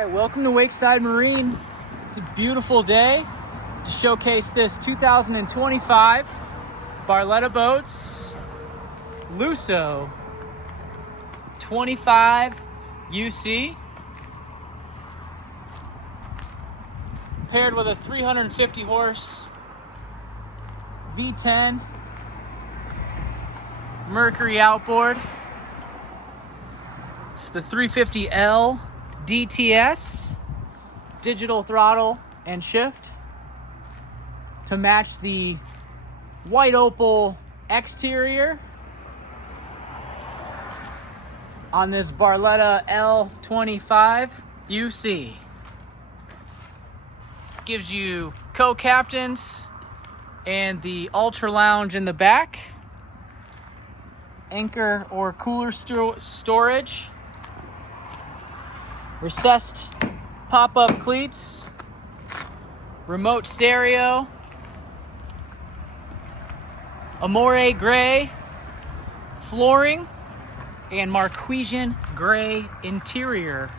All right, welcome to Wakeside Marine. It's a beautiful day to showcase this 2025 Barletta boats, Lusso 25UC, paired with a 350 horse V10 Mercury outboard. It's the 350L DTS digital throttle and shift to match the white opal exterior on this Barletta L25UC. Gives you co-captains and the ultra lounge in the back, anchor or cooler storage, recessed pop-up cleats, remote stereo, Amore Gray flooring, and Marquesan Gray interior.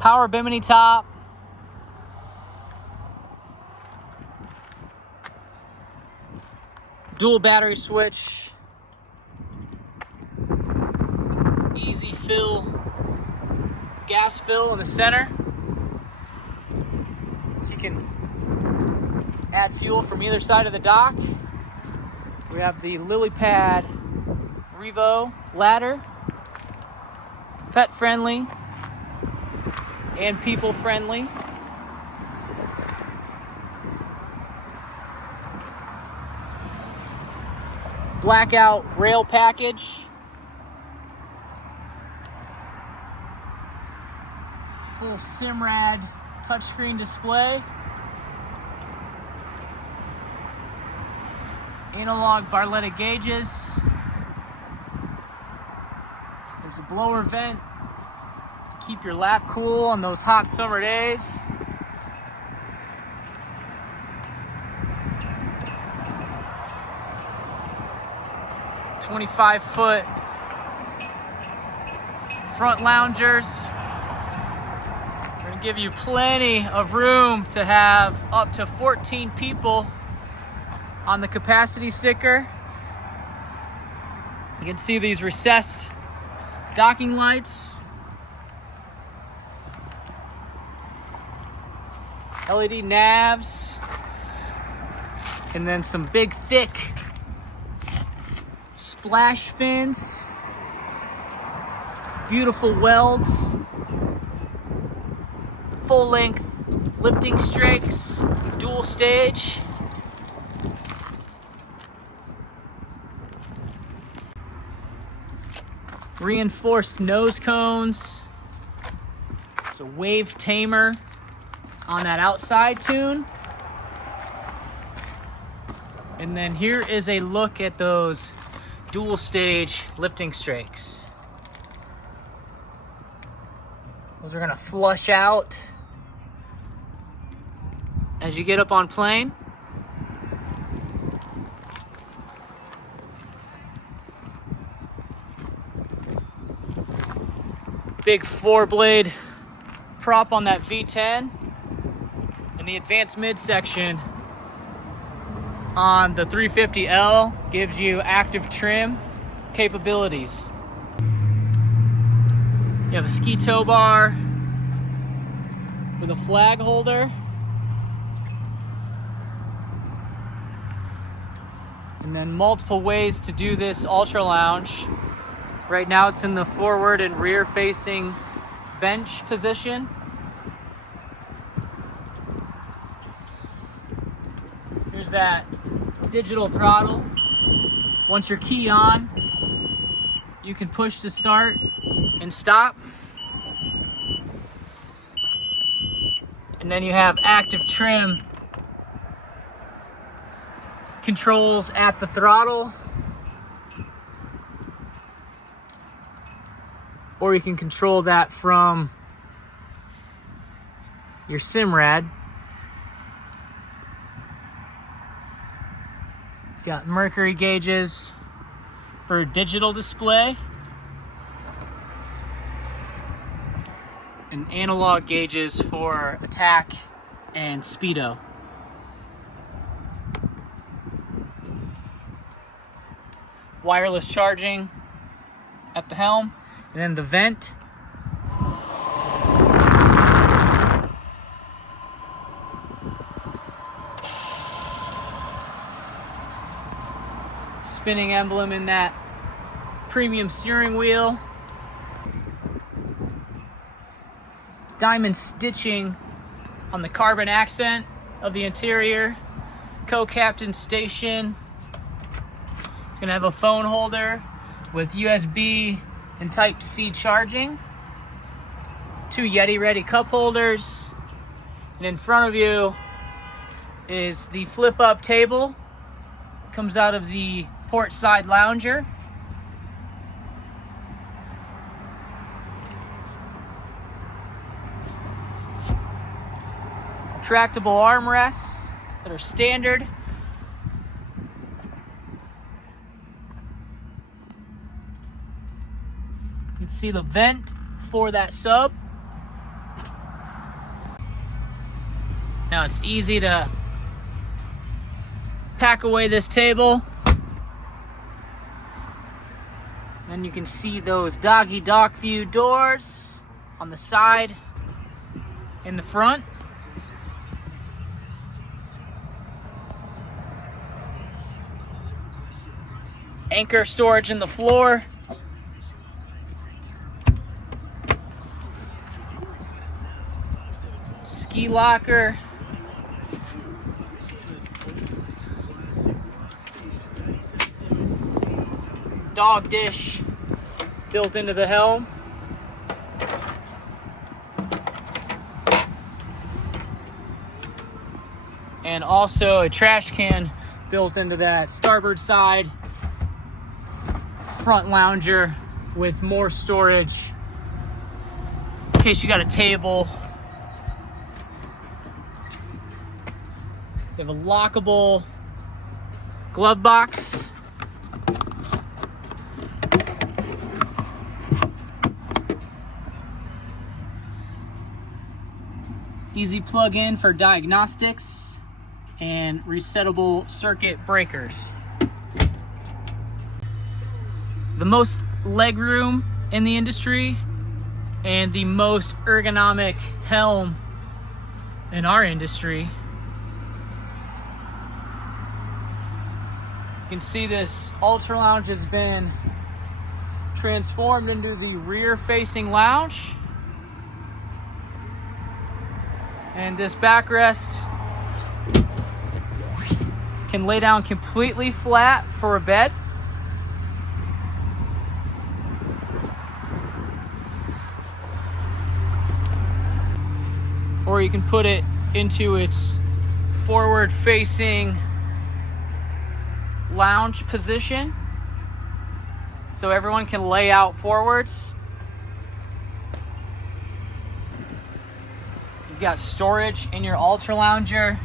Power bimini top, dual battery switch, easy fill, gas fill in the center, so you can add fuel from either side of the dock. We have the lily pad Revo ladder, pet friendly and people friendly. Blackout rail package. Full Simrad touchscreen display. Analog Barletta gauges. There's a blower vent to keep your lap cool on those hot summer days. "25-foot front loungers. We're going to give you plenty of room to have up to 14 people on the capacity sticker. You can see these recessed docking lights, LED navs, and then some big thick splash fins, beautiful welds, full length lifting strakes, dual stage. Reinforced nose cones. There's a wave tamer on that outside tune. And then here is a look at those dual stage lifting strakes. Those are gonna flush out as you get up on plane. Big 4-blade prop on that V10, and the advanced midsection on the 350L gives you active trim capabilities. You have a ski tow bar with a flag holder, and then multiple ways to do this ultra lounge. Right now it's in the forward and rear facing bench position. Here's that digital throttle. Once your key on, you can push to start and stop. And then you have active trim controls at the throttle, or you can control that from your Simrad. Got Mercury gauges for digital display. and analog gauges for attack and speedo. Wireless charging at the helm, and then the vent. Spinning emblem in that premium steering wheel. Diamond stitching on the carbon accent of the interior. Co-captain station. It's gonna have a phone holder with USB and Type-C charging. 2 Yeti ready cup holders. And in front of you is the flip up table. Comes out of the port side lounger. Retractable armrests that are standard. You can see the vent for that sub. Now it's easy to pack away this table. Then you can see those doggy dock view doors on the side in the front. Anchor storage in the floor. Ski locker. Dog dish built into the helm. And also a trash can built into that starboard side front lounger with more storage in case you got a table. You have a lockable glove box. Easy plug-in for diagnostics and resettable circuit breakers. The most legroom in the industry and the most ergonomic helm in our industry. You can see this Ultra Lounge has been transformed into the rear-facing lounge. And this backrest can lay down completely flat for a bed. Or you can put it into its forward-facing lounge position so everyone can lay out forwards. You've got storage in your Ultra Lounger.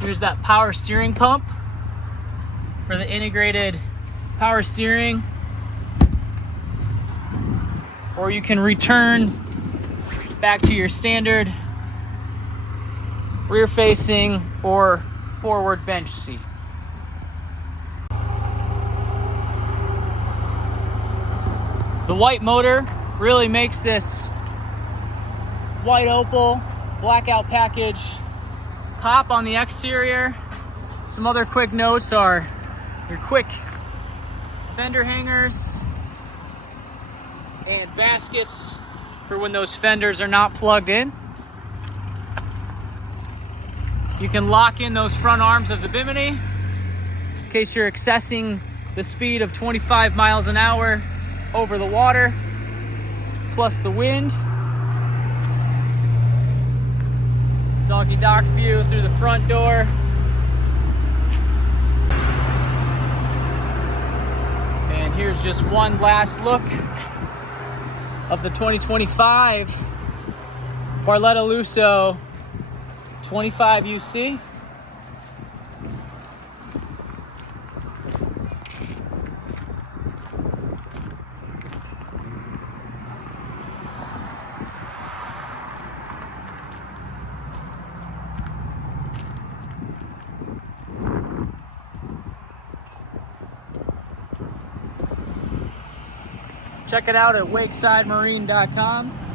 Here's that power steering pump for the integrated power steering. Or you can return back to your standard rear-facing or forward bench seat. The white motor really makes this white Opal blackout package pop on the exterior. Some other quick notes are your quick fender hangers and baskets for when those fenders are not plugged in. You can lock in those front arms of the bimini in case you're accessing the speed of 25 miles an hour over the water, plus the wind. Doggy dock view through the front door. And here's just one last look of the 2025 Barletta Lusso 25UC. Check it out at wakesidemarine.com.